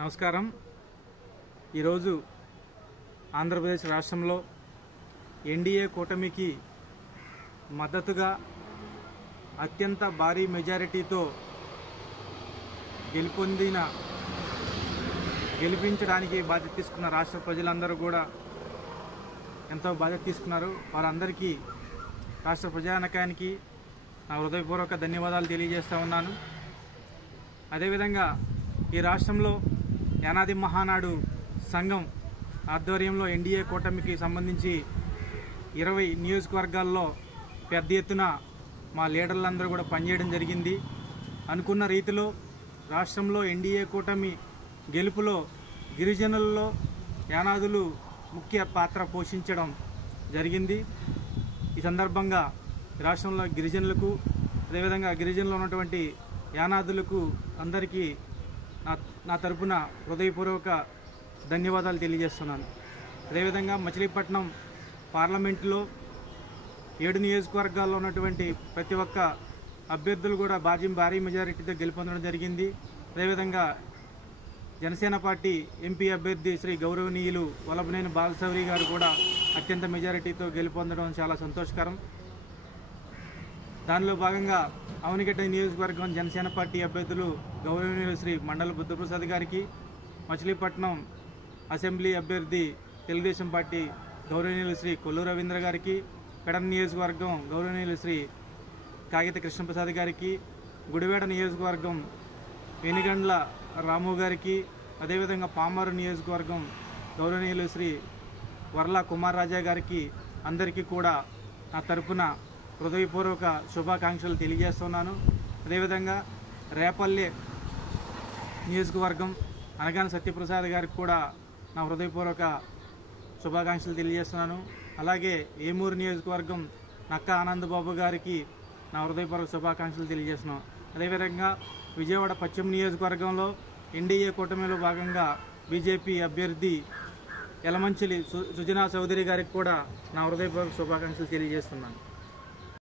నమస్కారం। ఈరోజు ఆంధ్రప్రదేశ్ రాష్ట్రంలో ఎన్డీఏ కూటమికి మద్దతుగా అత్యంత భారీ మెజారిటీతో గెలిపించడానికి బాధ్యత తీసుకున్న రాష్ట్ర ప్రజలందరూ కూడా ఎంతో బాధ్యత తీసుకున్నారు। వారందరికీ రాష్ట్ర ప్రజానకానికి నా హృదయపూర్వక ధన్యవాదాలు తెలియజేస్తా ఉన్నాను। అదేవిధంగా ఈ రాష్ట్రంలో యానాది మహానాడు సంఘం ఆధ్వర్యంలో ఎన్డీఏ కూటమికి సంబంధించి 20 నియోజకవర్గాల్లో పెద్ద ఎత్తున మా లీడర్లందరూ కూడా పనిచేయడం జరిగింది। అనుకున్న రీతిలో రాష్ట్రంలో ఎన్డీఏ కూటమి గెలుపులో గిరిజనులలో యానాదులు ముఖ్య పాత్ర పోషించడం జరిగింది। ఈ సందర్భంగా రాష్ట్రంలో గిరిజనులకు అదేవిధంగా గిరిజనులు ఉన్నటువంటి యానాదులకు అందరికీ నా తరపున హృదయపూర్వక ధన్యవాదాలు తెలియజేస్తున్నాను। అదేవిధంగా మచిలీపట్నం పార్లమెంటులో 7 నియోజకవర్గాల్లో ఉన్నటువంటి ప్రతి ఒక్క అభ్యర్థులు కూడా భారీ మెజారిటీతో గెలుపొందడం జరిగింది। అదేవిధంగా జనసేన పార్టీ ఎంపీ అభ్యర్థి శ్రీ గౌరవనీయులు వల్లభనేని బాలశౌరి గారు కూడా అత్యంత మెజారిటీతో గెలుపొందడం చాలా సంతోషకరం। దానిలో భాగంగా అవనిగడ్డ నియోజకవర్గం జనసేన పార్టీ అభ్యర్థులు గౌరవనీయులు శ్రీ మండల బుద్ధప్రసాద్ గారికి, మచిలీపట్నం అసెంబ్లీ అభ్యర్థి తెలుగుదేశం పార్టీ గౌరవనీయులు శ్రీ కొల్లు రవీంద్ర గారికి, పెడన నియోజకవర్గం గౌరవనీయులు శ్రీ కాగిత కృష్ణప్రసాద్ గారికి, గుడివేడ నియోజకవర్గం వెనిగండ్ల రాము గారికి, అదేవిధంగా పామరు నియోజకవర్గం గౌరవనీయులు శ్రీ వర్ల కుమార్ రాజా గారికి అందరికీ కూడా నా తరపున హృదయపూర్వక శుభాకాంక్షలు తెలియజేస్తున్నాను। అదేవిధంగా రేపల్లె నియోజకవర్గం అనగాని సత్యప్రసాద్ గారికి కూడా నా హృదయపూర్వక శుభాకాంక్షలు తెలియజేస్తున్నాను। అలాగే ఏమూరు నియోజకవర్గం నక్క ఆనందబాబు గారికి నా హృదయపూర్వక శుభాకాంక్షలు తెలియజేస్తున్నాను। అదేవిధంగా విజయవాడ పశ్చిమ నియోజకవర్గంలో ఎన్డీఏ కూటమిలో భాగంగా బీజేపీ అభ్యర్థి యలమంచిలి సుజనా చౌదరి గారికి కూడా నా హృదయపూర్వక శుభాకాంక్షలు తెలియజేస్తున్నాను।